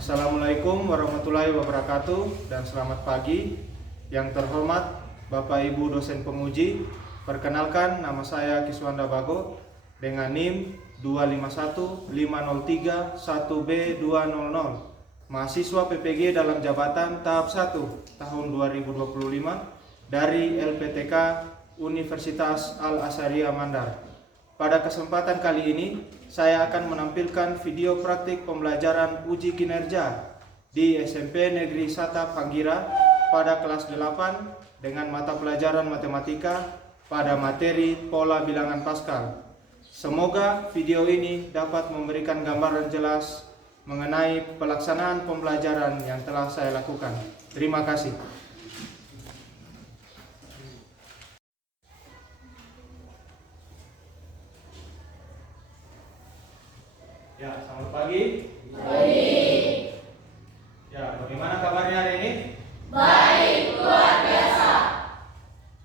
Assalamualaikum warahmatullahi wabarakatuh dan selamat pagi. Yang terhormat Bapak Ibu dosen penguji, perkenalkan nama saya Kiswanda Bago dengan NIM 251503-1B200, mahasiswa PPG dalam jabatan tahap 1 tahun 2025 dari LPTK Universitas Al-Azhariyah Mandar. Pada kesempatan kali ini, saya akan menampilkan video praktik pembelajaran uji kinerja di SMP Negeri Sata Panggira pada kelas 8 dengan mata pelajaran matematika pada materi pola bilangan Pascal. Semoga video ini dapat memberikan gambaran jelas mengenai pelaksanaan pembelajaran yang telah saya lakukan. Terima kasih. Ya, selamat pagi. Pagi. Ya, bagaimana kabarnya hari ini? Baik, luar biasa.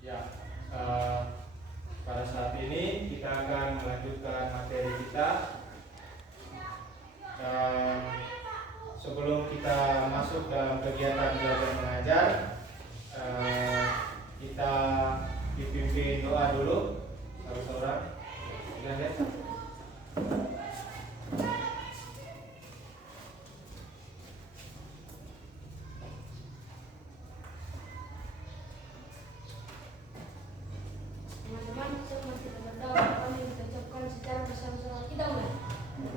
Ya, pada saat ini kita akan melanjutkan materi kita. Dan sebelum kita masuk dalam kegiatan belajar mengajar, kita dipimpin doa dulu saudara-saudara. Lihat. Teman-teman, saya masih berdoa. Kami kita ucapkan secara bersama-sama. Kita mulai.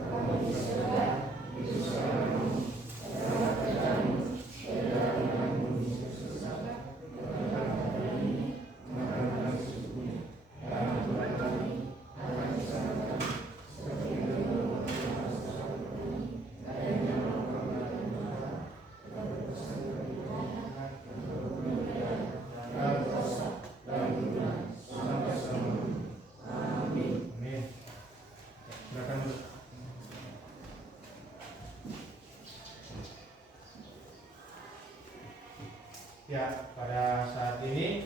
Kami di surga, di surgamu, terdapat padamu, segala-galanya di surga, berkata kami, makan kami sukunya, dan Tuhan kami, akan diselamatkan, seperti dulu waktu masa kami, dan yang melakukan dosa, dan berdosa kepada kemuliaan, dan kuasa, dan hikmat, sampai selamanya. Amin. Amin. Silakan. Ya, pada saat ini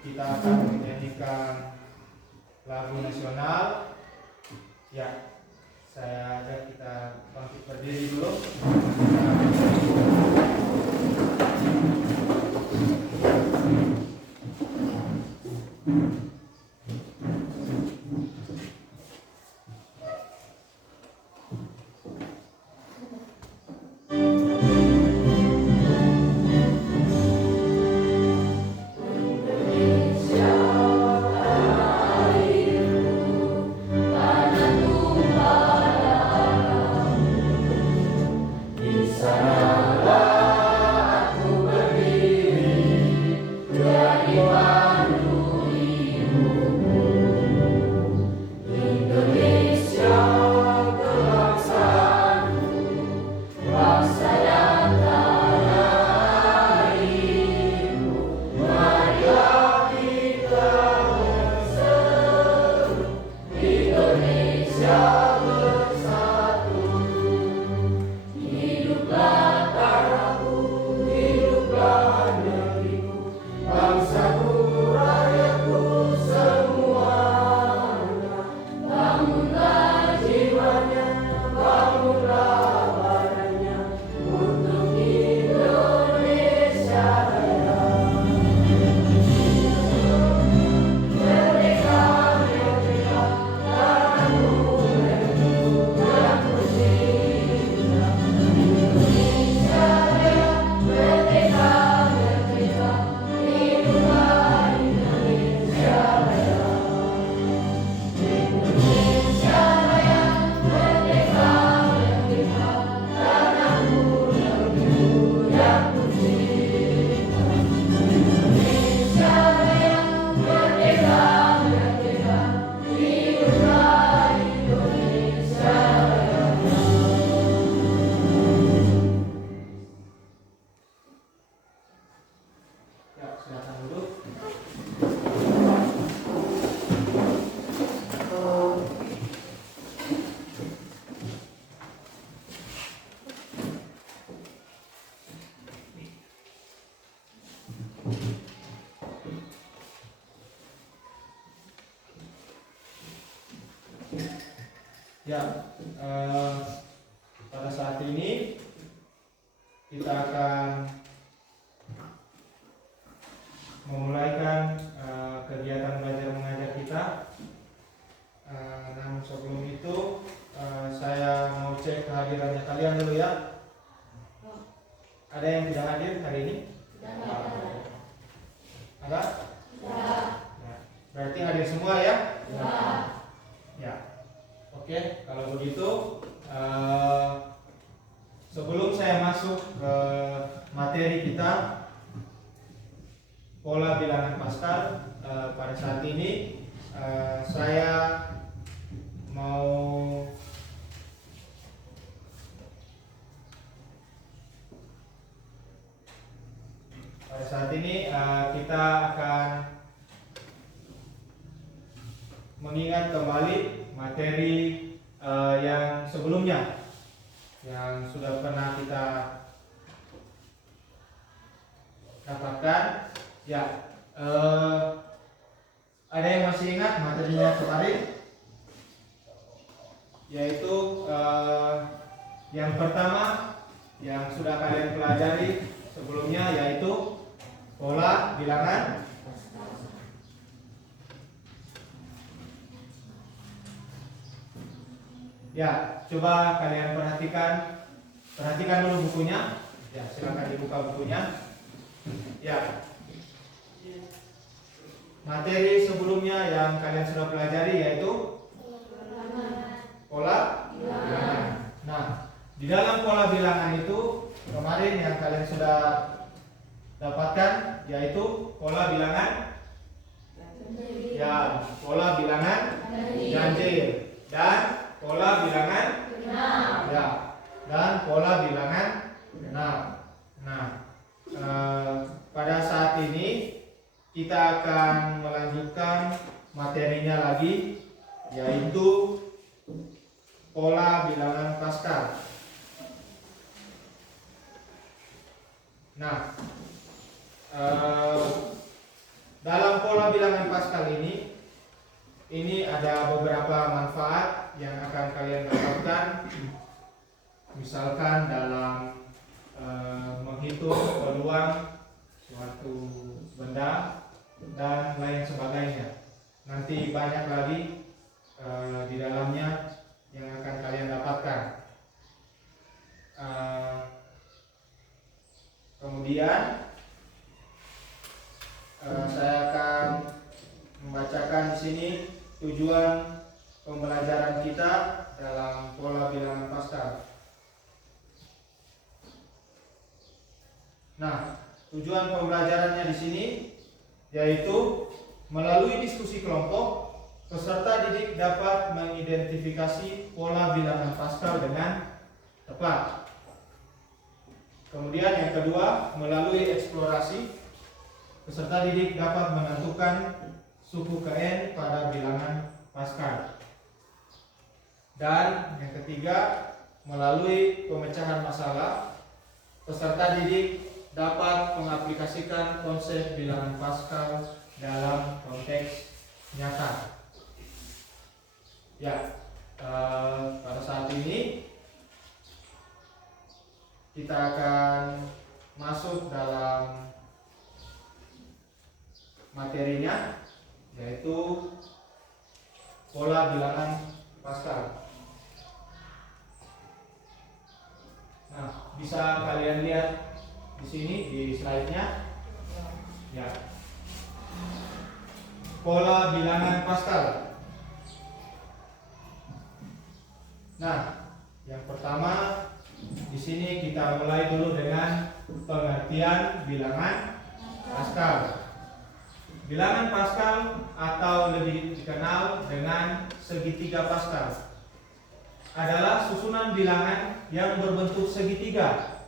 kita akan menyanyikan lagu nasional. Ya, saya ajak kita bangkit berdiri dulu. Ya, silakan duduk. Ya, pada saat cek kehadirannya kalian dulu ya. Ada yang tidak hadir hari ini? Ada? Ya. Berarti hadir semua ya? Ya. Oke, kalau begitu sebelum saya masuk ke materi kita pola bilangan Pascal, pada saat ini saya mau kita akan mengingat kembali materi yang sebelumnya yang sudah pernah kita dapatkan. Ya, ada yang masih ingat materinya kemarin? Yaitu yang pertama yang sudah kalian pelajari sebelumnya, yaitu pola bilangan ya. Coba kalian perhatikan dulu bukunya ya, silakan dibuka bukunya ya. Materi sebelumnya yang kalian sudah pelajari yaitu pola bilangan. Nah, di dalam pola bilangan itu kemarin yang kalian sudah dapatkan yaitu pola bilangan ya, pola bilangan ganjil dan pola bilangan ya, dan pola bilangan genap. Nah, pada saat ini kita akan melanjutkan materinya lagi, yaitu pola bilangan Pascal. Nah, dalam pola bilangan Pascal ini ada beberapa manfaat yang akan kalian dapatkan, misalkan dalam menghitung peluang suatu benda dan lain sebagainya. Nanti banyak lagi di dalamnya yang akan kalian dapatkan. Kemudian saya akan membacakan di sini tujuan pembelajaran kita dalam pola bilangan Pascal. Nah, tujuan pembelajarannya di sini yaitu melalui diskusi kelompok, peserta didik dapat mengidentifikasi pola bilangan Pascal dengan tepat. Kemudian yang kedua, melalui eksplorasi, peserta didik dapat menentukan suku Kn pada bilangan Pascal. Dan yang ketiga, melalui pemecahan masalah, peserta didik dapat mengaplikasikan konsep bilangan Pascal dalam konteks nyata. Ya, pada saat ini kita akan masuk dalam materinya, yaitu pola bilangan Pascal. Nah, bisa kalian lihat di sini di slide-nya. Ya. Pola bilangan Pascal. Nah, yang pertama di sini kita mulai dulu dengan pengertian bilangan Pascal. Bilangan Pascal atau lebih dikenal dengan segitiga Pascal adalah susunan bilangan yang berbentuk segitiga,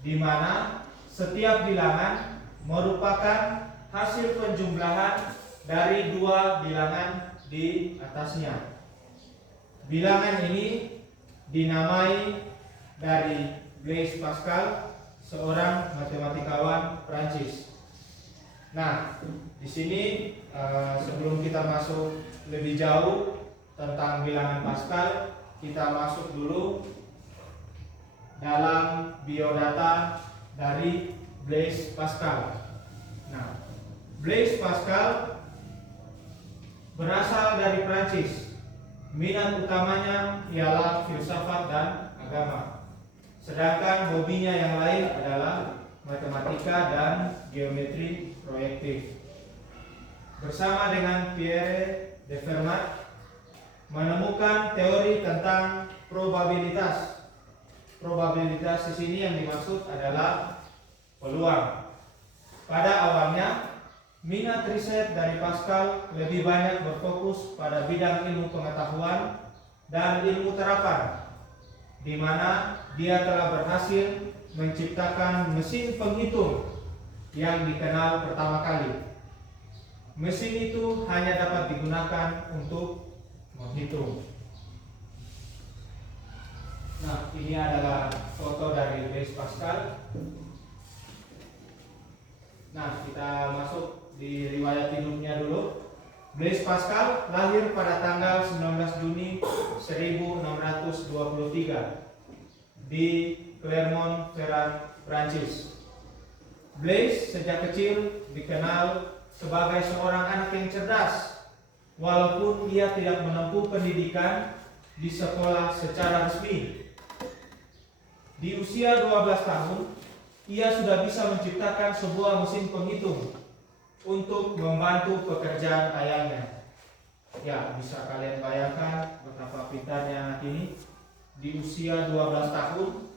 di mana setiap bilangan merupakan hasil penjumlahan dari dua bilangan di atasnya. Bilangan ini dinamai dari Blaise Pascal, seorang matematikawan Prancis. Nah, di sini sebelum kita masuk lebih jauh tentang bilangan Pascal, kita masuk dulu dalam biodata dari Blaise Pascal. Nah, Blaise Pascal berasal dari Prancis, minat utamanya ialah filsafat dan agama. Sedangkan hobinya yang lain adalah matematika dan geometri proyektif. Bersama dengan Pierre de Fermat menemukan teori tentang probabilitas. Probabilitas di sini yang dimaksud adalah peluang. Pada awalnya, minat riset dari Pascal lebih banyak berfokus pada bidang ilmu pengetahuan dan ilmu terapan, di mana dia telah berhasil menciptakan mesin penghitung yang dikenal pertama kali. Mesin itu hanya dapat digunakan untuk menghitung. Nah, ini adalah foto dari Blaise Pascal. Nah, kita masuk di riwayat hidupnya dulu. Blaise Pascal lahir pada tanggal 19 Juni 1623 di Clermont-Ferrand, Prancis. Blaise sejak kecil dikenal sebagai seorang anak yang cerdas, walaupun ia tidak menempuh pendidikan di sekolah secara resmi. Di usia 12 tahun, ia sudah bisa menciptakan sebuah mesin penghitung untuk membantu pekerjaan ayahnya. Ya, bisa kalian bayangkan betapa pintarnya anak ini di usia 12 tahun.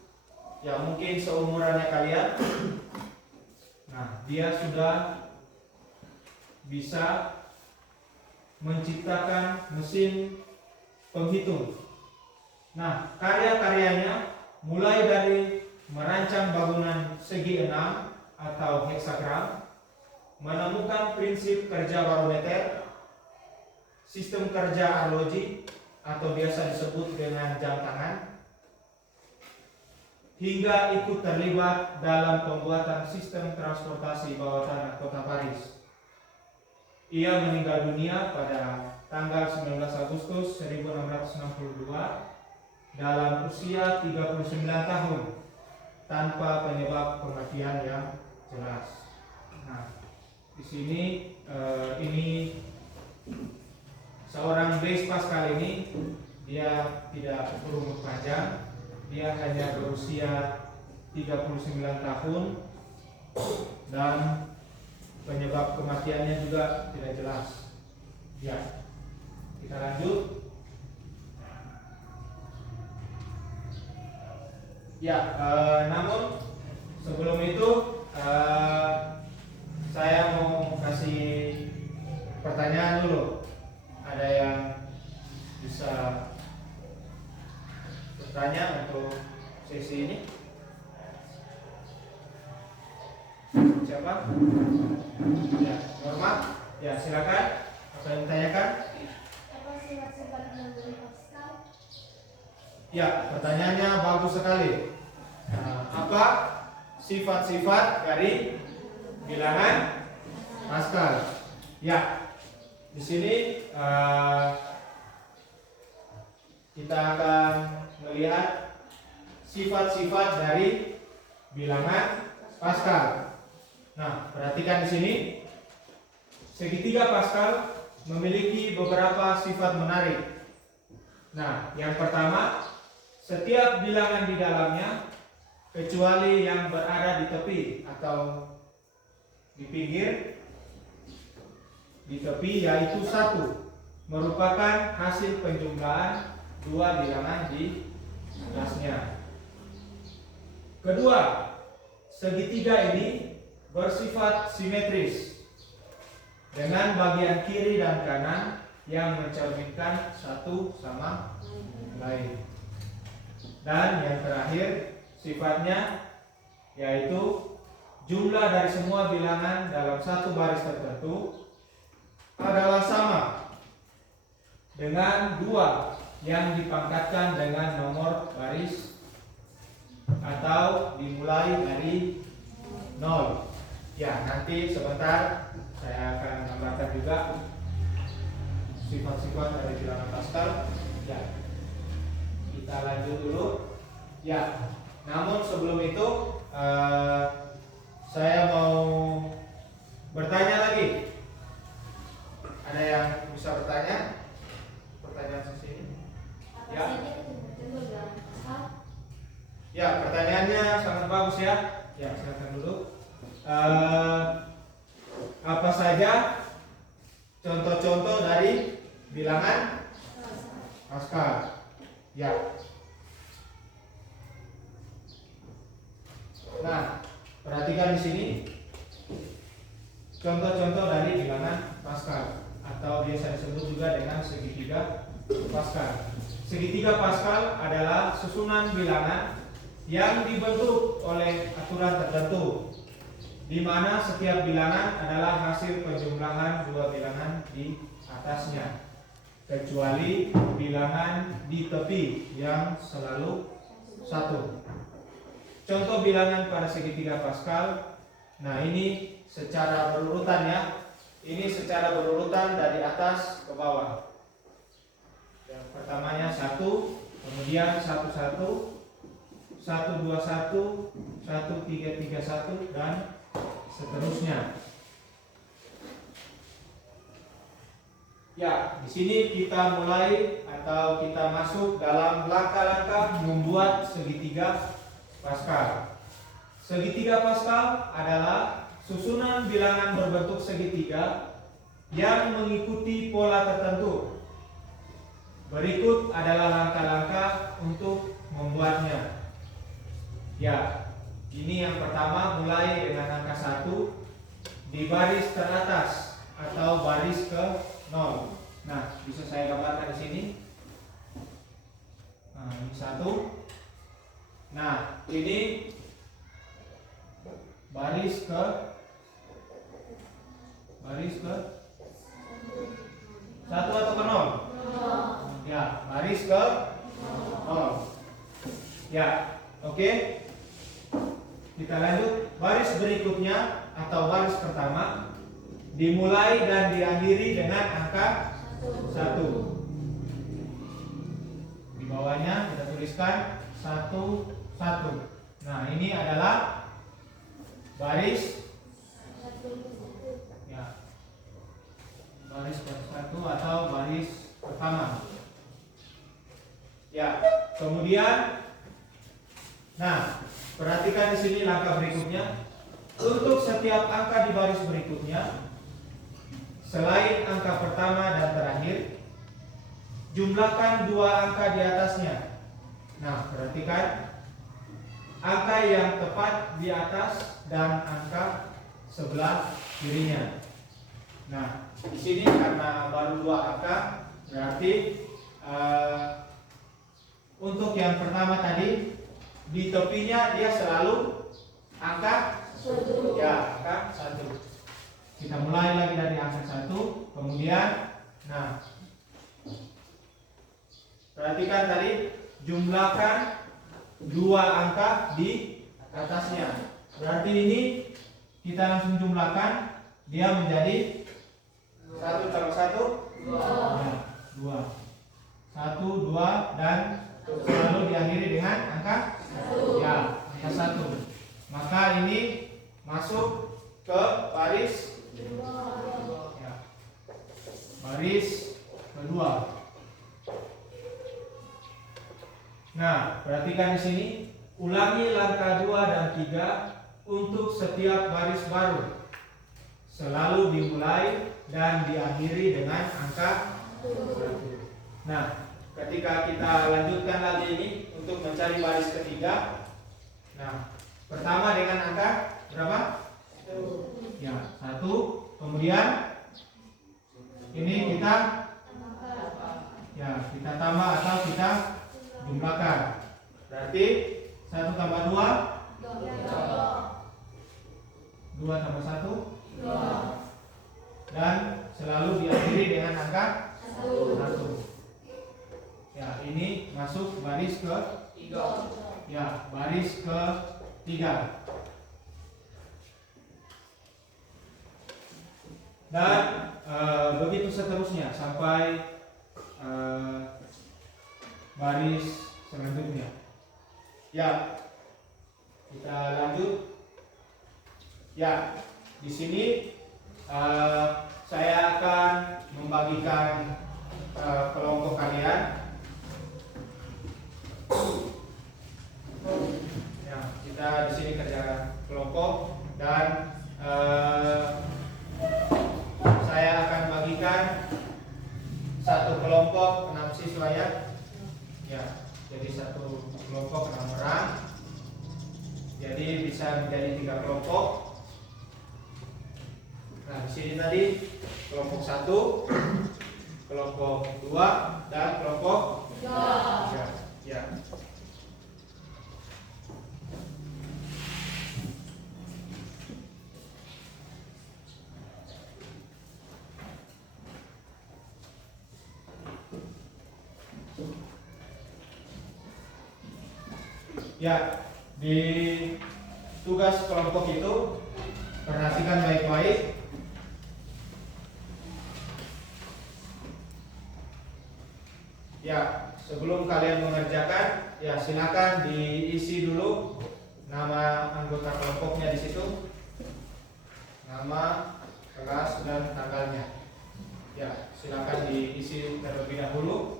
Ya, mungkin seumurannya kalian. Nah, dia sudah bisa menciptakan mesin penghitung. Nah, karya-karyanya mulai dari merancang bangunan segi 6 atau heksagram, menemukan prinsip kerja barometer, sistem kerja arloji atau biasa disebut dengan jam tangan, hingga ikut terlibat dalam pembuatan sistem transportasi bawah tanah kota Paris. Ia meninggal dunia pada tanggal 19 Agustus 1662 dalam usia 39 tahun tanpa penyebab kematian yang jelas. Nah, di sini ini seorang Blaise Pascal ini dia tidak berumur panjang, dia hanya berusia 39 tahun dan penyebab kematiannya juga tidak jelas. Ya, kita lanjut. Ya, namun sebelum itu saya mau kasih pertanyaan dulu. Ada yang bisa bertanya untuk sesi ini? Siapa? Ya, Norma. Ya, silakan. Apa yang ditanyakan? Apa sifat-sifat dari Pascal? Ya, pertanyaannya bagus sekali. Apa sifat-sifat dari bilangan Pascal? Ya, di sini kita akan melihat sifat-sifat dari bilangan Pascal. Nah, perhatikan di sini. Segitiga Pascal memiliki beberapa sifat menarik. Nah, yang pertama, setiap bilangan di dalamnya kecuali yang berada di tepi atau di pinggir, di tepi yaitu 1 merupakan hasil penjumlahan 2 bilangan di atasnya. Kedua, segitiga ini bersifat simetris dengan bagian kiri dan kanan yang mencerminkan satu sama lain. Dan yang terakhir, sifatnya yaitu jumlah dari semua bilangan dalam satu baris tertentu adalah sama dengan 2 yang dipangkatkan dengan nomor baris atau dimulai dari 0. Ya, nanti sebentar saya akan gambarkan juga sifat-sifat dari bilangan Pascal. Ya, kita lanjut dulu. Ya, namun sebelum itu saya mau bertanya lagi. Ada yang bisa bertanya? Pertanyaan sesi ini? bagus ya. Ya, silakan dulu. Apa saja contoh-contoh dari bilangan Paskal? Ya. Nah, perhatikan di sini contoh-contoh dari bilangan Paskal atau biasa disebut juga dengan segitiga Paskal. Segitiga Paskal adalah susunan bilangan yang dibentuk oleh aturan tertentu, di mana setiap bilangan adalah hasil penjumlahan dua bilangan di atasnya, kecuali bilangan di tepi yang selalu satu. Contoh bilangan pada segitiga Paskal. Nah, ini secara berurutan ya. Ini secara berurutan dari atas ke bawah. Yang pertamanya 1, kemudian 1 1, 1 2 1, 1 3 3 1 dan seterusnya. Ya, di sini kita mulai atau kita masuk dalam langkah-langkah membuat segitiga Paskal. Segitiga Paskal adalah susunan bilangan berbentuk segitiga yang mengikuti pola tertentu. Berikut adalah langkah-langkah untuk membuatnya. Ya, ini yang pertama mulai dengan angka 1 di baris teratas atau baris ke 0. Nah, bisa saya gambarkan di sini. Nah, ini 1. Nah, ini baris ke 1 atau ke 0? Ya, baris ke 0. Ya, oke. Kita lanjut. Baris berikutnya atau baris pertama dimulai dan diakhiri dengan angka 1. Di bawahnya kita tuliskan 1 1. Nah, ini adalah baris ya, baris ke-1 atau baris pertama. Ya, kemudian nah, perhatikan di sini langkah berikutnya. Untuk setiap angka di baris berikutnya, selain angka pertama dan terakhir, jumlahkan dua angka di atasnya. Nah, perhatikan angka yang tepat di atas dan angka sebelah kirinya. Nah, di sini karena baru dua angka, berarti untuk yang pertama tadi di tepinya dia selalu angka 1. Ya, angka 1. Kita mulai lagi dari angka 1, kemudian nah, perhatikan tadi jumlahkan dua angka di atasnya. Berarti ini kita langsung jumlahkan, dia menjadi 1 tambah 1 2. 1 2 dan selalu diakhiri dengan angka 1. Ya, angka 1. Maka ini masuk ke baris ya, baris kedua. Nah, perhatikan di sini, ulangi langkah 2 dan 3 untuk setiap baris baru. Selalu dimulai dan diakhiri dengan angka 1. Nah, ketika kita lanjutkan lagi ini untuk mencari baris ketiga. Nah, pertama dengan angka berapa? 1. Ya, 1. Kemudian ini kita kita tambah atau kita jumlahkan. Berarti 1 tambah 2 2 tambah 1 2. Dan selalu diakhiri dengan angka 1. Ya, ini masuk baris ke 3. Ya, baris ke 3. Dan begitu seterusnya sampai baris selanjutnya. Ya, kita lanjut. Ya, di sini saya akan membagikan kelompok kalian. Ya, kita di sini kelompok 6 orang. Jadi bisa menjadi 3 kelompok. Nah, di sini tadi kelompok 1, kelompok 2, dan kelompok 3. Ya. Ya, di tugas kelompok itu perhatikan baik-baik. Ya, sebelum kalian mengerjakan, ya silakan diisi dulu nama anggota kelompoknya di situ, nama, kelas, dan tanggalnya. Ya, silakan diisi terlebih dahulu.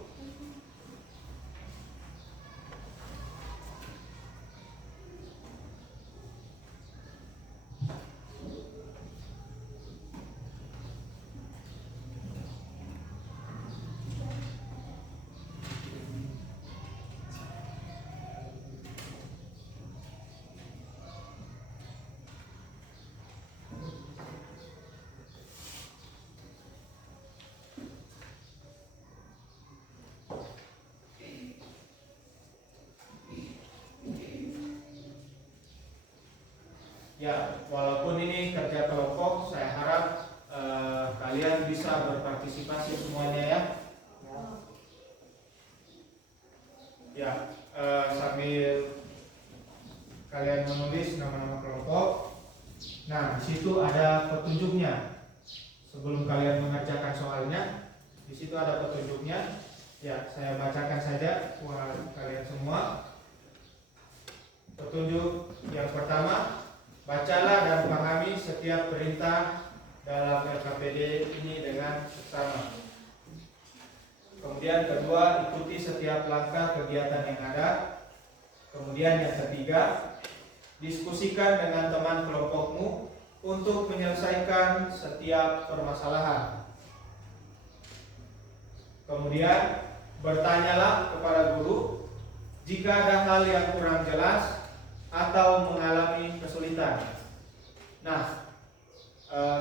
Ya, walaupun ini kerja kelompok, saya harap kalian bisa berpartisipasi semuanya ya. Ya, sambil kalian menulis nama-nama kelompok. Nah, di situ ada petunjuknya. Sebelum kalian mengerjakan soalnya, di situ ada petunjuknya. Ya, saya bacakan saja buat kalian semua. Petunjuk yang pertama, bacalah dan pahami setiap perintah dalam LKPD ini dengan seksama. Kemudian kedua, ikuti setiap langkah kegiatan yang ada. Kemudian yang ketiga, diskusikan dengan teman kelompokmu untuk menyelesaikan setiap permasalahan. Kemudian bertanyalah kepada guru jika ada hal yang kurang jelas atau mengalami kesulitan. Nah,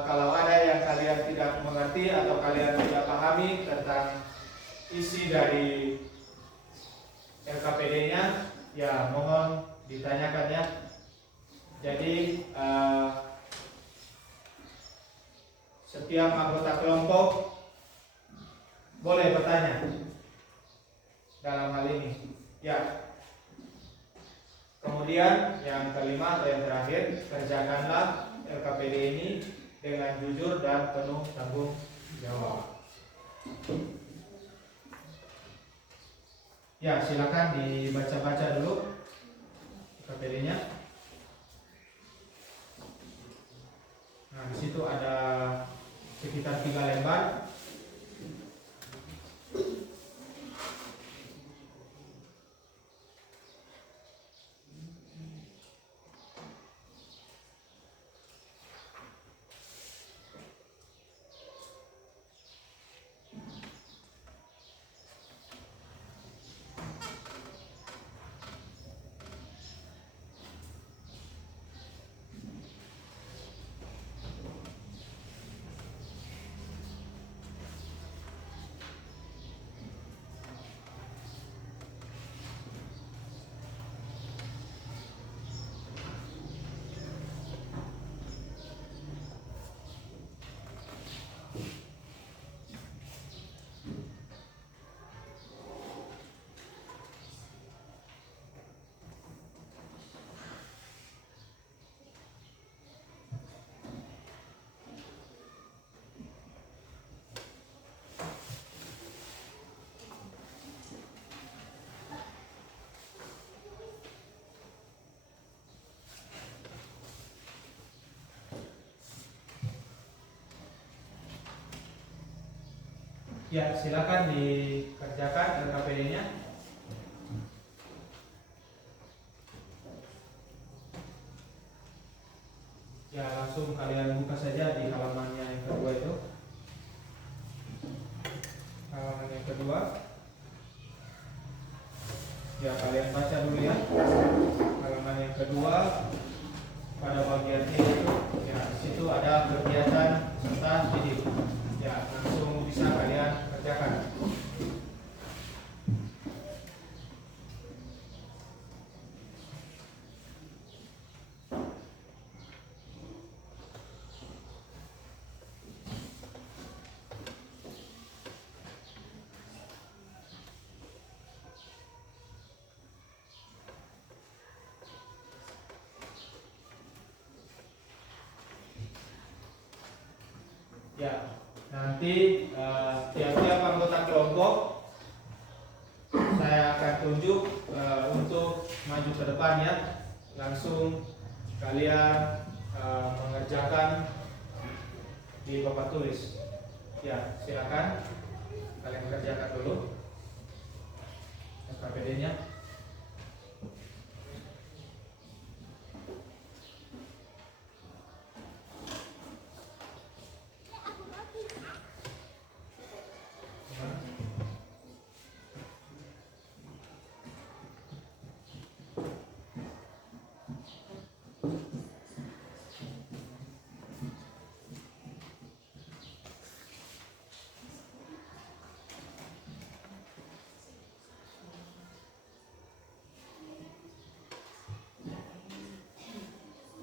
kalau ada yang kalian tidak mengerti atau kalian tidak pahami tentang isi dari LKPD-nya, ya mohon ditanyakan ya. Jadi setiap anggota kelompok boleh bertanya dalam hal ini. Ya. Kemudian yang kelima atau yang terakhir, kerjakanlah LKPD ini dengan jujur dan penuh tanggung jawab. Ya, silakan dibaca-baca dulu LKPD-nya. Nah, di situ ada sekitar 3 lembar. Ya, silakan dikerjakan LKPD-nya. Ya, langsung kalian buka saja di halamannya yang kedua itu. Halaman yang kedua. Ya, kalian baca dulu ya. Halaman yang kedua pada bagian ini itu, ya di situ ada kegiatan serta didik. Ya, langsung bisa kalian kerjakan. Ya, nanti tiap-tiap anggota kelompok saya akan tunjuk untuk maju ke depan ya. Langsung kalian mengerjakan di papan tulis. Ya, silakan kalian kerjakan dulu SKPD-nya.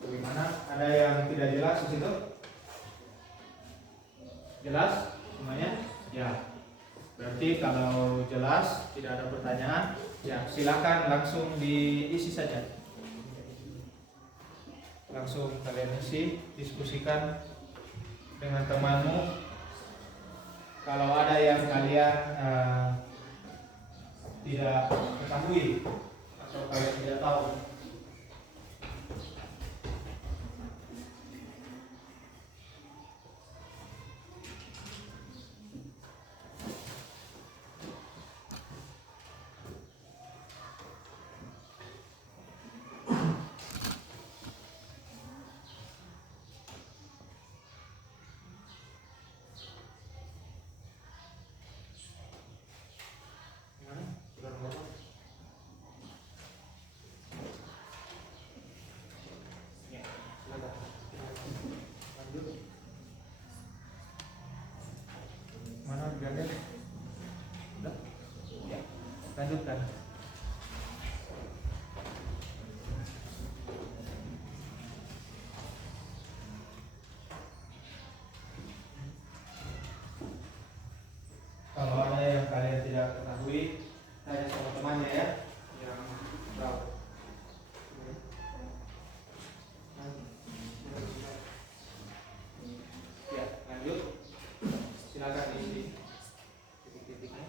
Bagaimana? Ada yang tidak jelas di situ? Jelas semuanya? Ya. Berarti kalau jelas, tidak ada pertanyaan, ya silakan langsung diisi saja. Langsung kalian isi, diskusikan dengan temanmu. Kalau ada yang kalian tidak ketahui atau kalian tidak tahu. Mana ganda? Udah? Ya, lanjutkan. Kalau ada yang kalian tidak ketahui, tanya sama temannya ya, yang tahu. Ya, lanjut. Silakan diisi titik-titiknya.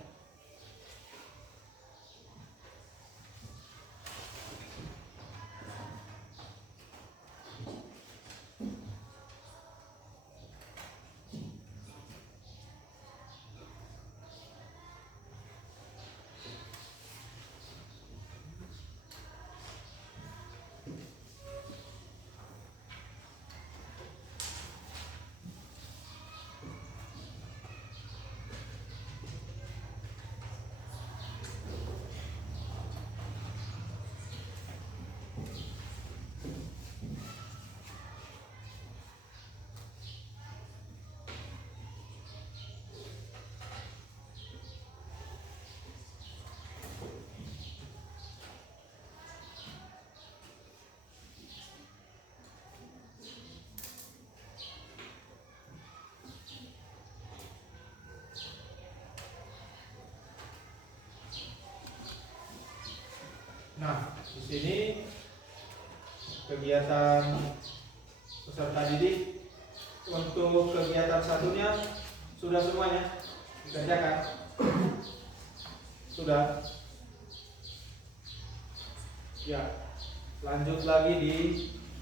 Nah, di sini kegiatan peserta didik untuk kegiatan satunya sudah semuanya dikerjakan. Sudah. Ya, lanjut lagi di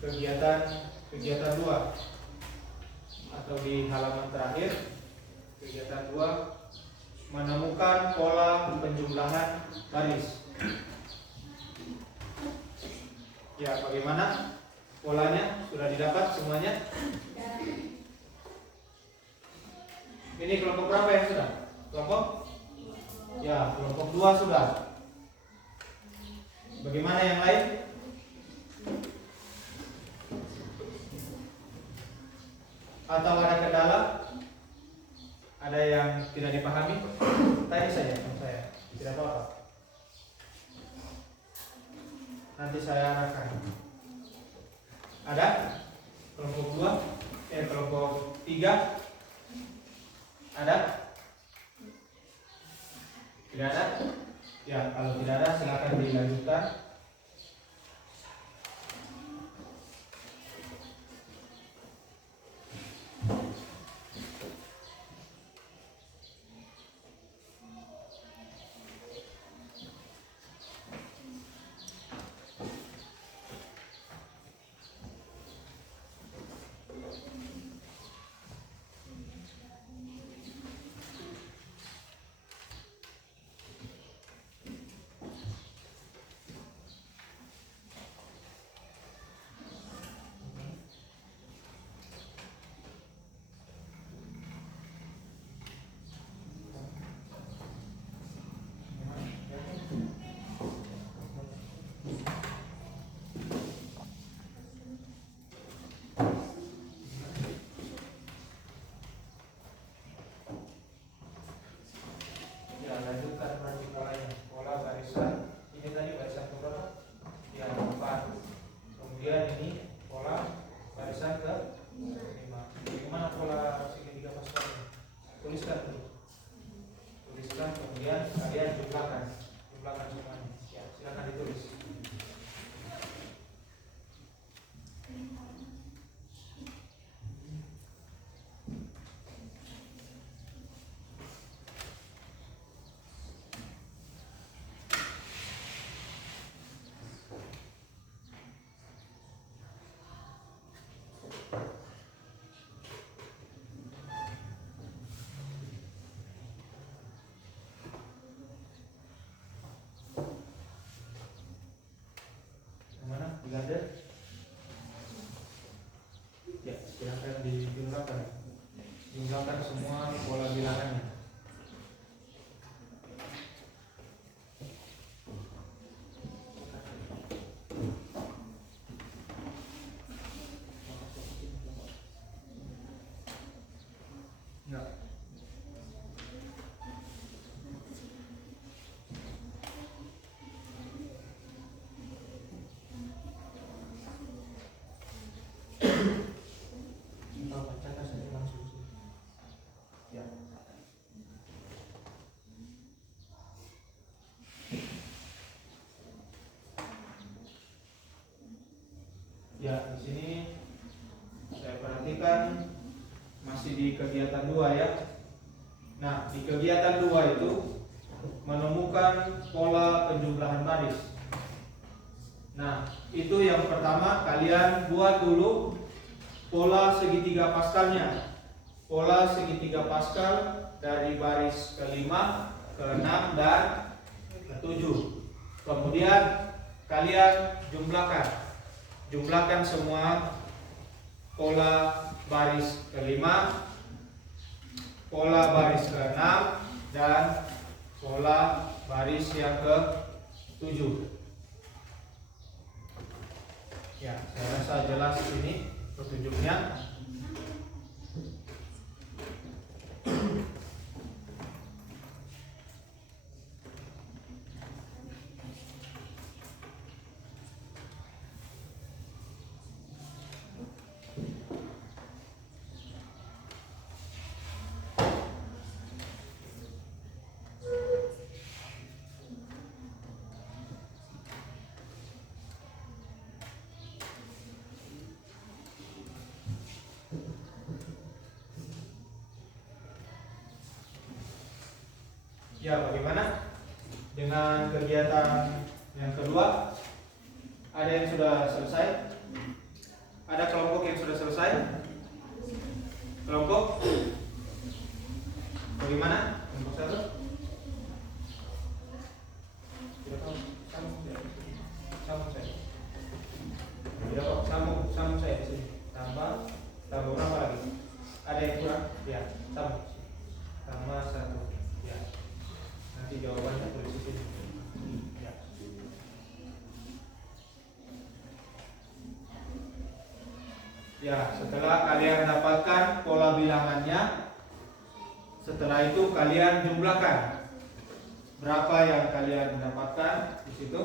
kegiatan 2 atau di halaman terakhir. Kegiatan 2, menemukan pola penjumlahan baris. Ya, bagaimana polanya? Sudah didapat semuanya? Ini kelompok berapa yang sudah? Kelompok? Ya, kelompok 2 sudah. Bagaimana yang lain? Atau ada kendala? Ada yang tidak dipahami? Tanya saja sama saya, tidak apa-apa. Nanti saya arahkan. Ada? Kelompok 2? Kelompok 3? Ada? Tidak ada? Ya, kalau tidak ada silakan dilanjutkan. Lanjutkan vertikalnya, pola barisan. Ini tadi barisan keberapa? Yang 4. Kemudian ini pola barisan ke 5. Bagaimana pola segitiga pascal? Tuliskan dulu. Tuliskan, kemudian kalian jumlahkan semuanya. Ya, silakan ditulis. Mana? Digader? Ya, silakan dijumlahkan. Jumlahkan semua pola bilangannya. Ya. Bacakan saja langsung. Ya. Ya, di sini saya perhatikan masih di kegiatan 2 ya. Nah, di kegiatan 2 itu menemukan pola penjumlahan baris. Nah, itu yang pertama kalian buat dulu pola segitiga pascalnya. Pola segitiga pascal dari baris ke-5, ke-6 dan ke-7. Kemudian kalian jumlahkan semua pola baris ke-5, pola baris ke-6 dan pola baris yang ke-7. Ya, saya rasa jelas ini petunjuknya. Ya, bagaimana dengan kegiatan yang kedua? Ada yang sudah selesai? Ada kelompok yang sudah selesai? Kelompok? Bagaimana? Kelompok 1? Tidak tahu. Sambung saya. Tidak tahu. Sambung saya di sini. Tambah berapa lagi? Ada yang kurang? Ya, sambung. Tambah 1. Ya. Nanti jawabannya tulis di sini. Ya. Ya, setelah kalian dapatkan pola bilangannya, setelah itu kalian jumlahkan berapa yang kalian dapatkan di situ.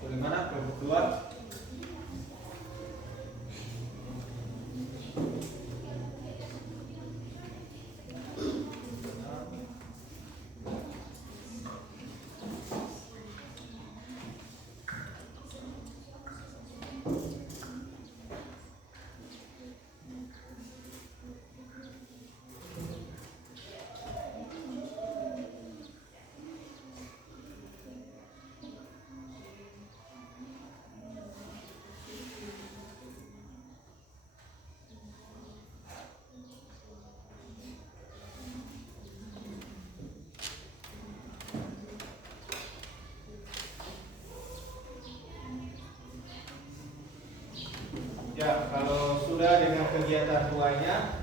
Bagaimana kelompok 2? Ya, kalau sudah dengan kegiatan 2-nya,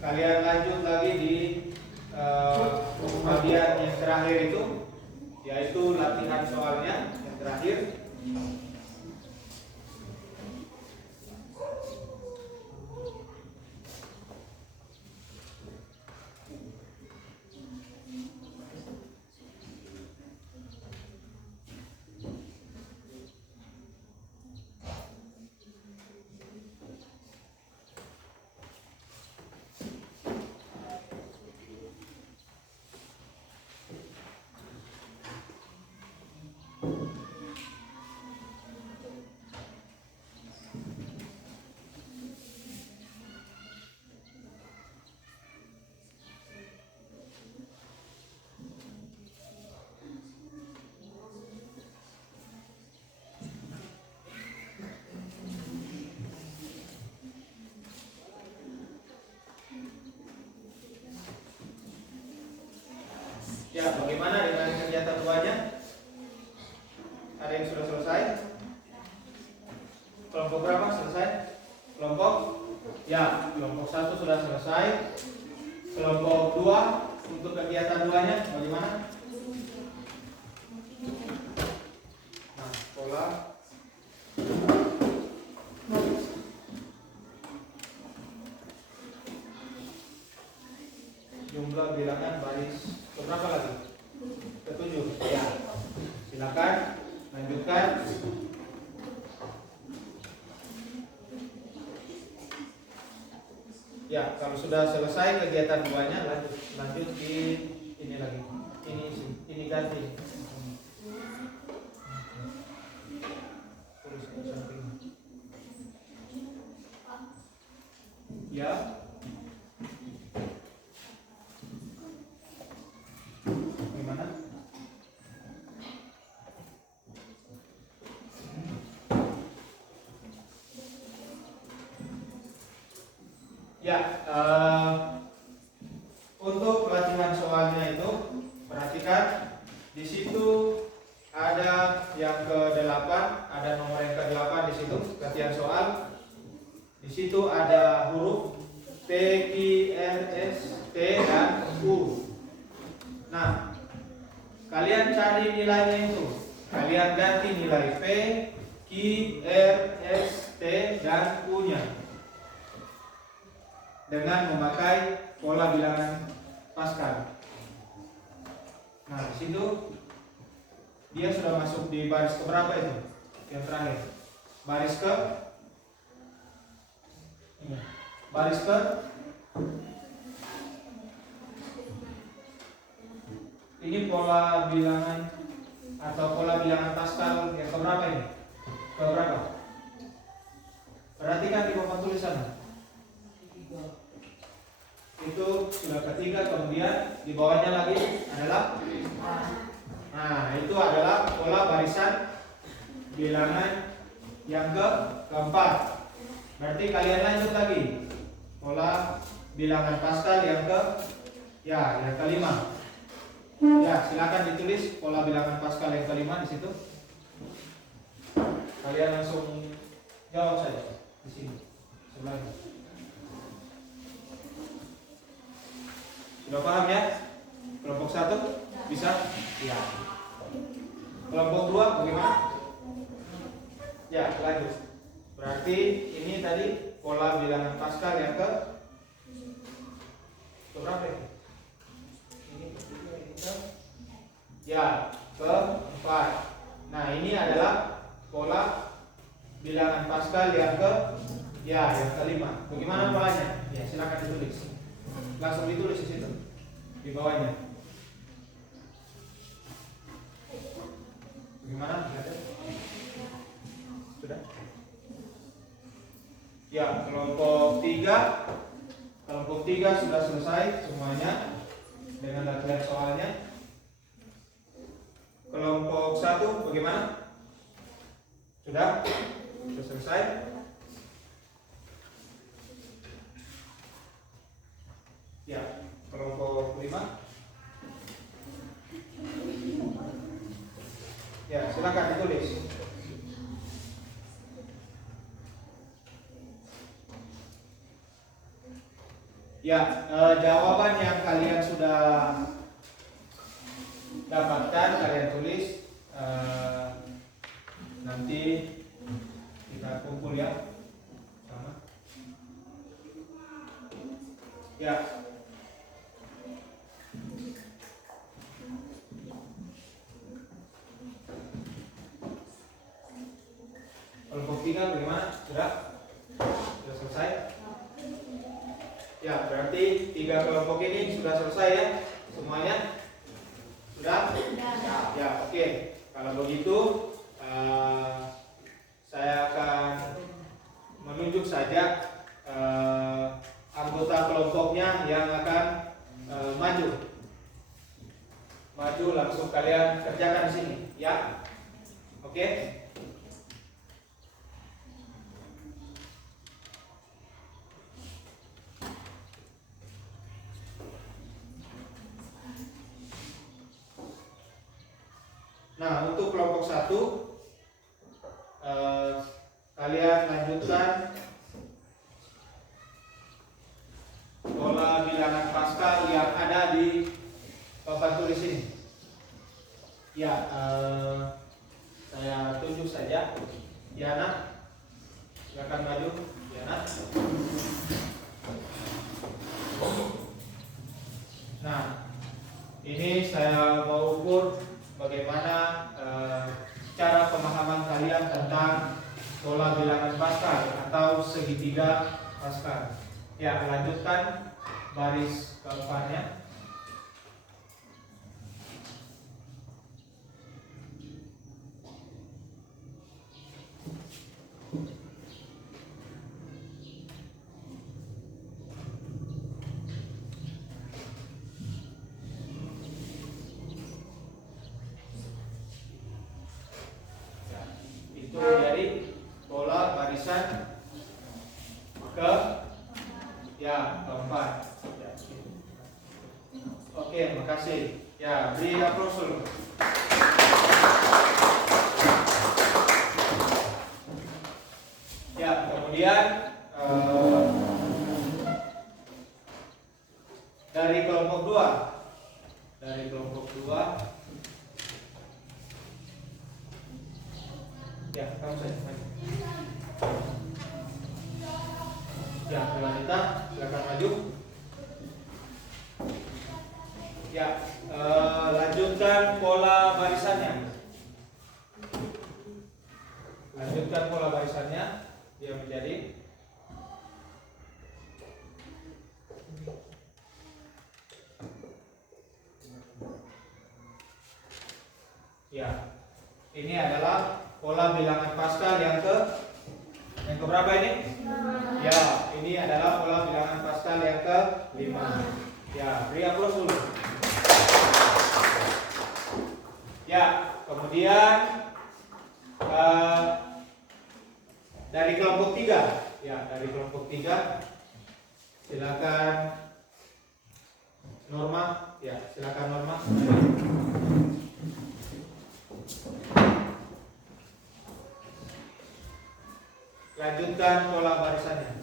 kalian lanjut lagi di bagian yang terakhir itu, yaitu latihan soalnya yang terakhir. Ya, bagaimana dengan kegiatan 2-nya? Ada yang sudah selesai? Kelompok berapa selesai? Kelompok? Ya, kelompok 1 sudah selesai. Kelompok 2 untuk kegiatan 2-nya bagaimana? Nah, pola jumlah bilangan baris keberapa lagi? Ke-7. Ya. Silakan lanjutkan. Ya, kalau sudah selesai kegiatan 2-nya, lanjut di ini lagi. Ini ganti. Tulis di samping. Ya. Gimana? Ya, untuk pelatihan soalnya itu perhatikan di situ ada yang ke-8, ada nomor yang ke-8 di situ pelatihan soal. Di situ ada huruf P, Q, R, S, T dan U. Nah, kalian cari nilainya itu. Kalian ganti nilai P, Q, R, S, T dan U-nya dengan memakai pola bilangan Pascal. Nah, di situ dia sudah masuk di baris keberapa itu? Yang terakhir. Baris ke ini pola bilangan atau pola bilangan Pascal yang keberapa ini? Keberapa? Perhatikan di papan tulisan. Itu sudah ketiga, kemudian di bawahnya lagi adalah, nah itu adalah pola barisan bilangan yang keempat. Berarti kalian lanjut lagi pola bilangan Pascal yang kelima. Ya, silakan ditulis pola bilangan Pascal yang kelima di situ. Kalian langsung jawab saja di sini sebelahnya. Sudah paham ya? Kelompok 1 bisa? Ya. Kelompok 2 bagaimana? Ya, lanjut. Berarti ini tadi pola bilangan Pascal yang ke berapa ini? Ini ketiga, ini ke ya, keempat. Nah, ini adalah pola bilangan Pascal yang ke ya, yang kelima. Bagaimana polanya? Ya, silakan ditulis. Langsung ditulis di situ. Di bawahnya. Bagaimana? Sudah? Ya, kelompok 3 sudah selesai semuanya dengan latihan soalnya. Kelompok 1 bagaimana? Sudah? Sudah selesai? Ya, kelompok 5. Ya, silakan ditulis. Ya, jawaban yang kalian sudah dapatkan kalian tulis. Nanti kita kumpul ya. Sama. Ya. Kelompok 3 bagaimana? Sudah? Sudah selesai? Ya, berarti 3 kelompok ini sudah selesai ya semuanya? Sudah? Ya, oke. Kalau begitu saya akan menunjuk saja anggota kelompoknya yang akan maju. Maju langsung kalian kerjakan di sini, ya? Oke? Nah, untuk kelompok 1 kalian lanjutkan pola bilangan Pascal yang ada di papan tulis ini. Ya, saya tunjuk saja. Diana, silakan maju. Diana. Nah, ini saya mau ukur bagaimana cara pemahaman kalian tentang pola bilangan Pascal atau segitiga Pascal. Ya, lanjutkan baris keempatnya. Itu menjadi pola barisan keempat. Ya. Oke, makasih. Ya, beri aplaus dulu. Ya, kemudian dari kelompok 2. Ya, kamu saja maju. Ya, Melanita, silakan maju. Ya, lanjutkan pola barisannya. Lanjutkan pola barisannya. Dia menjadi ya. Ini adalah pola bilangan Pascal yang keberapa ini? Ya, ini adalah pola bilangan Pascal yang ke-5. Ya, beri aplaus dulu. Ya, kemudian dari kelompok 3. Ya, dari kelompok 3 silakan Norma. Ya, silakan Norma. Lanjutkan pola barisannya.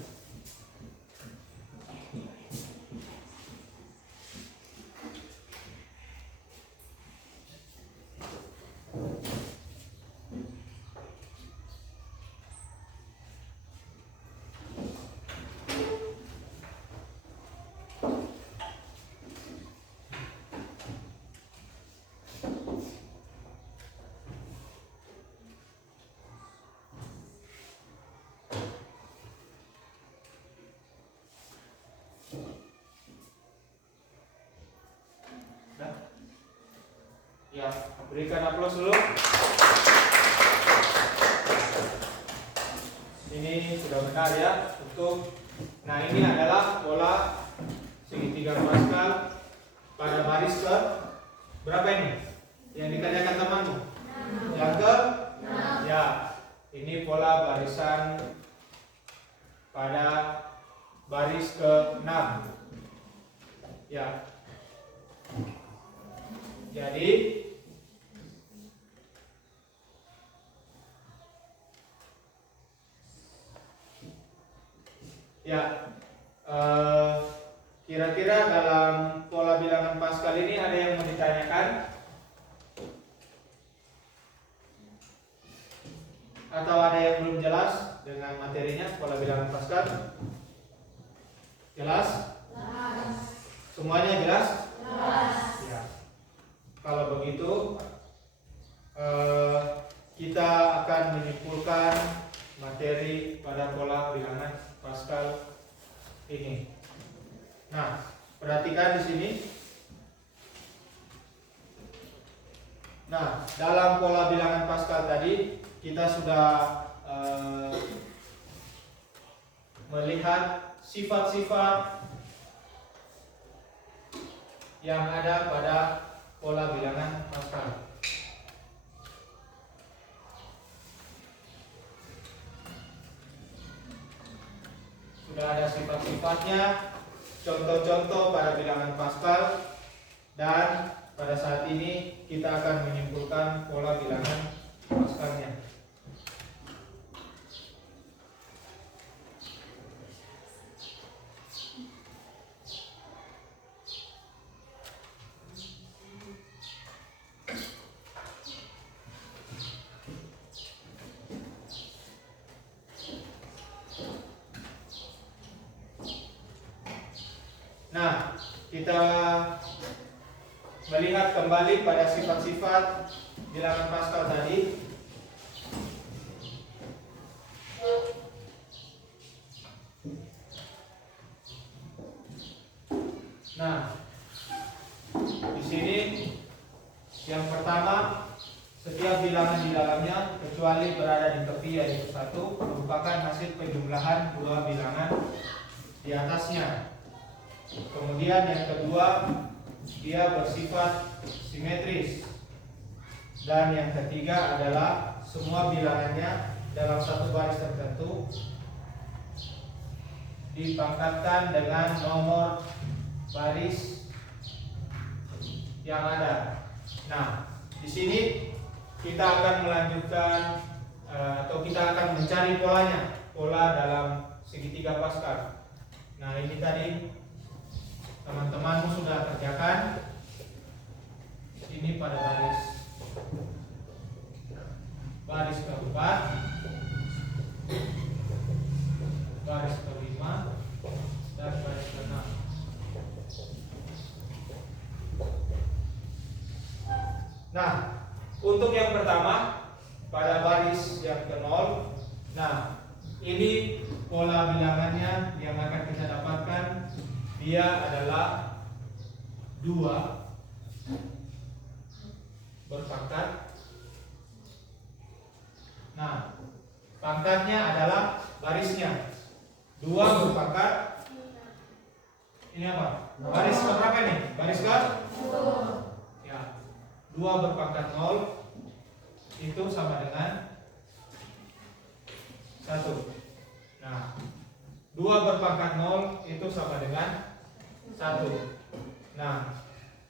Ya, berikan aplaus dulu. Ini sudah benar ya untuk. Nah, ini adalah pola segitiga Pascal pada baris ke berapa ini? Yang dikerjakan temanmu? Yang ke? Ya, ini pola barisan pada baris ke-6. Ya. Jadi ya, kira-kira dalam pola bilangan Pascal ini ada yang mau ditanyakan? Atau ada yang belum jelas dengan materinya pola bilangan Pascal? Jelas? Semuanya jelas? Ya. Kalau begitu, kita akan menyimpulkan materi pada pola bilangan Pascal ini. Nah, perhatikan di sini. Nah, dalam pola bilangan Pascal tadi kita sudah melihat sifat-sifat yang ada pada pola bilangan Pascal. Sudah ada sifat-sifatnya, contoh-contoh pada bilangan Pascal, dan pada saat ini kita akan menyimpulkan pola bilangan Pascalnya. Nah, kita melihat kembali pada sifat-sifat bilangan Pascal tadi. Nah, di sini yang pertama, setiap bilangan di dalamnya kecuali berada di tepi yaitu 1 merupakan hasil penjumlahan dua bilangan di atasnya. Kemudian yang kedua, dia bersifat simetris. Dan yang ketiga adalah semua bilangannya dalam satu baris tertentu dipangkatkan dengan nomor baris yang ada. Nah, di sini kita akan melanjutkan atau kita akan mencari polanya, pola dalam segitiga Pascal. Nah, ini tadi teman-temanmu sudah kerjakan. Ini pada baris keempat, baris kelima, dan baris keenam. Nah, untuk yang pertama pada baris yang ke-0, nah ini pola bilangannya yang akan kita dapatkan. Dia adalah 2 berpangkat. Nah, pangkatnya adalah barisnya 2 berpangkat. Ini apa? Baris berapa nih? Baris ke? Ya, 2 berpangkat 0 itu sama dengan 1. Nah, 2 berpangkat 0 itu sama dengan 1. Nah,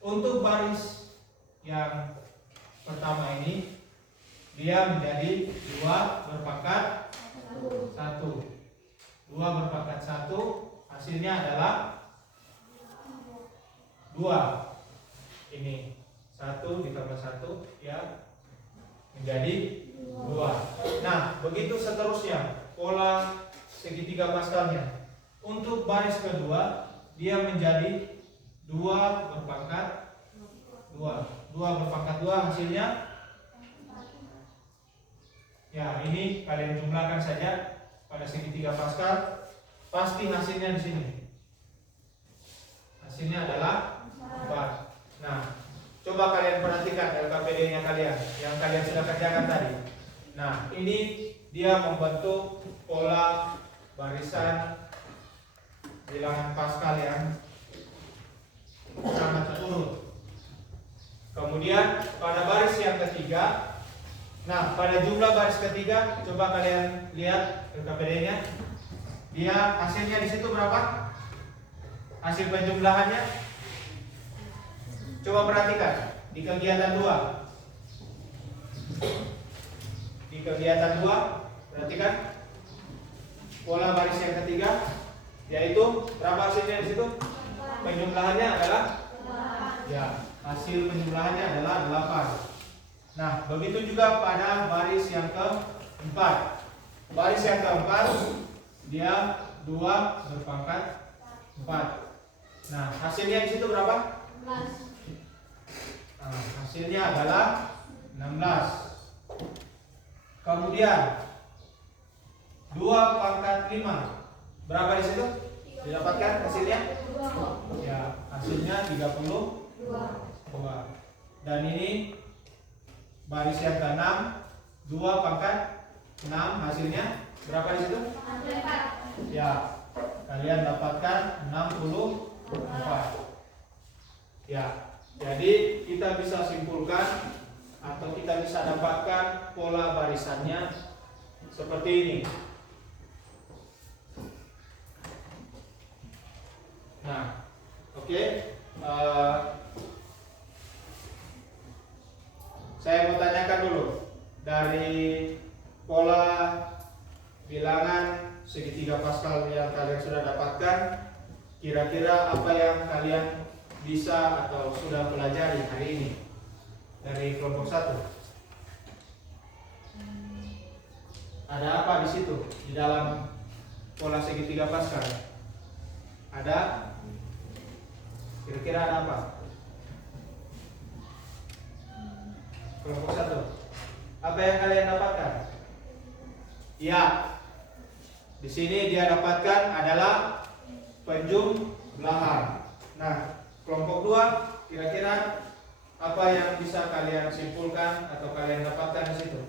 untuk baris yang pertama ini dia menjadi 2 berpangkat 1. 2 berpangkat 1 hasilnya adalah 2. Ini 1 ditambah 1 ya menjadi 2. Nah, begitu seterusnya pola segitiga Pascalnya. Untuk baris kedua dia menjadi 2 berpangkat 2. 2 berpangkat 2 hasilnya ya, ini kalian jumlahkan saja pada segitiga Pascal, pasti hasilnya di sini. Hasilnya adalah 4. Nah, Coba kalian perhatikan LKPD-nya kalian yang kalian sudah kerjakan tadi. Nah, ini dia membentuk pola barisan bilangan Pascal yang sangat terurut. Kemudian pada baris yang ketiga, nah pada jumlah baris ketiga, coba kalian lihat LKPD-nya. Dia hasilnya di situ berapa? Hasil penjumlahannya. Coba perhatikan di kegiatan 2. Di kegiatan 2, perhatikan pola baris yang ketiga, yaitu berapa hasilnya di situ? Penjumlahannya adalah ya, hasil penjumlahannya adalah 8. Nah, begitu juga pada baris yang keempat. Baris yang keempat dia 2 berpangkat 4. Nah, hasilnya di situ berapa? 16. Nah, hasilnya adalah 16. Kemudian 2 pangkat 5. Berapa di situ? Didapatkan hasilnya? Ya, hasilnya 32. Dan ini baris yang ke-6, 2 pangkat 6, hasilnya berapa di situ? 4. Ya, kalian dapatkan 64. Ya, jadi kita bisa simpulkan atau kita bisa dapatkan pola barisannya seperti ini. Nah, oke. Saya mau tanyakan dulu dari pola bilangan segitiga Pascal yang kalian sudah dapatkan, kira-kira apa yang kalian bisa atau sudah pelajari hari ini dari kelompok 1? Ada apa di situ di dalam pola segitiga Pascal? Ada? Kira-kira ada apa? Kelompok 1. Apa yang kalian dapatkan? Ya. Di sini dia dapatkan adalah penjumlahan. Nah, kelompok 2 kira-kira apa yang bisa kalian simpulkan atau kalian dapatkan di situ?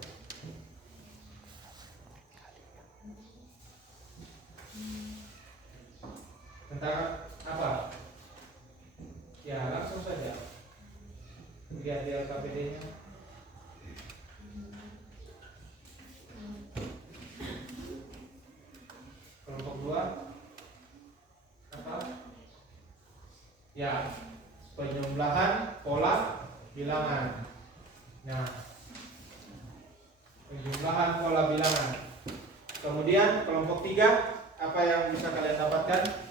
Tentang apa? Ya, langsung saja lihat di LKPD-nya. Kelompok 2 apa? Ya, penjumlahan pola bilangan. Nah, penjumlahan pola bilangan. Kemudian kelompok 3 apa yang bisa kalian dapatkan?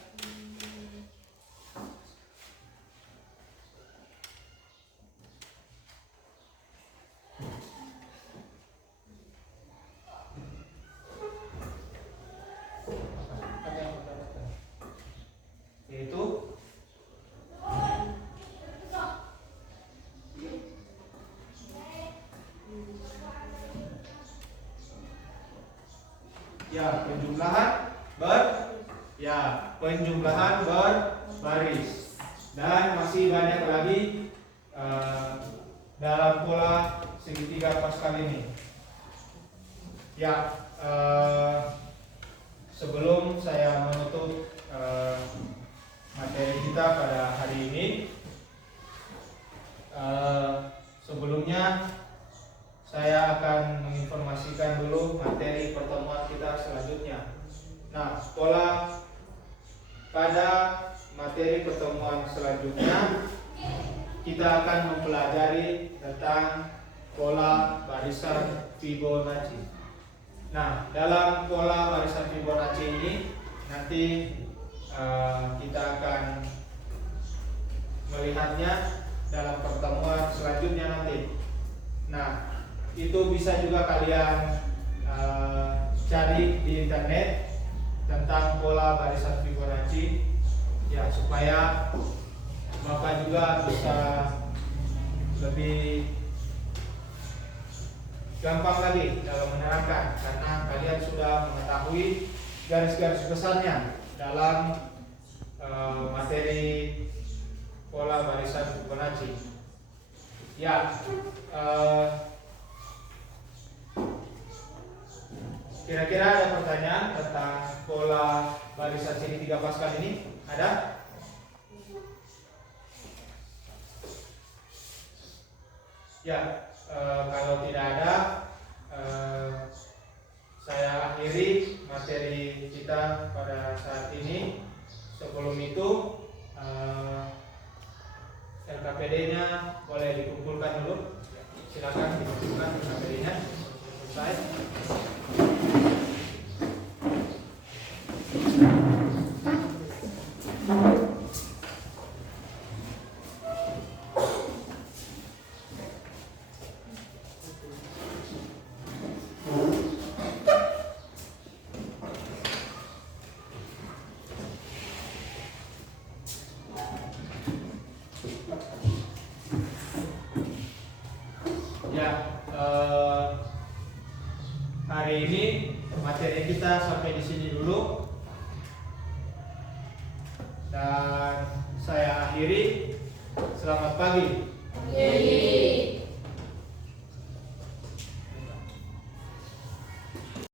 Yaitu ya penjumlahan berbaris, dan masih banyak lagi dalam pola segitiga Pascal ini. Ya, sebelum saya menutup materi kita pada hari ini, sebelumnya saya akan menginformasikan dulu materi pertemuan kita selanjutnya. Nah, pada materi pertemuan selanjutnya kita akan mempelajari tentang pola barisan Fibonacci. Nah, dalam pola barisan Fibonacci ini nanti kita akan melihatnya dalam pertemuan selanjutnya nanti. Nah, itu bisa juga kalian cari di internet tentang pola barisan Fibonacci, ya, supaya Bapak juga bisa lebih gampang lagi dalam menerangkan, karena kalian sudah mengetahui garis-garis besarnya dalam materi pola barisan Fibonacci. Ya, kira-kira ada pertanyaan tentang pola barisan segitiga Pascal ini? Ada? Ya, kalau tidak ada, saya akhiri materi kita pada saat ini. Sebelum itu, LKPD-nya boleh dikumpulkan dulu. Silakan dikumpulkan LKPD-nya. Selesai. Ya, hari ini materi kita sampai di sini dulu, dan saya akhiri. Selamat pagi.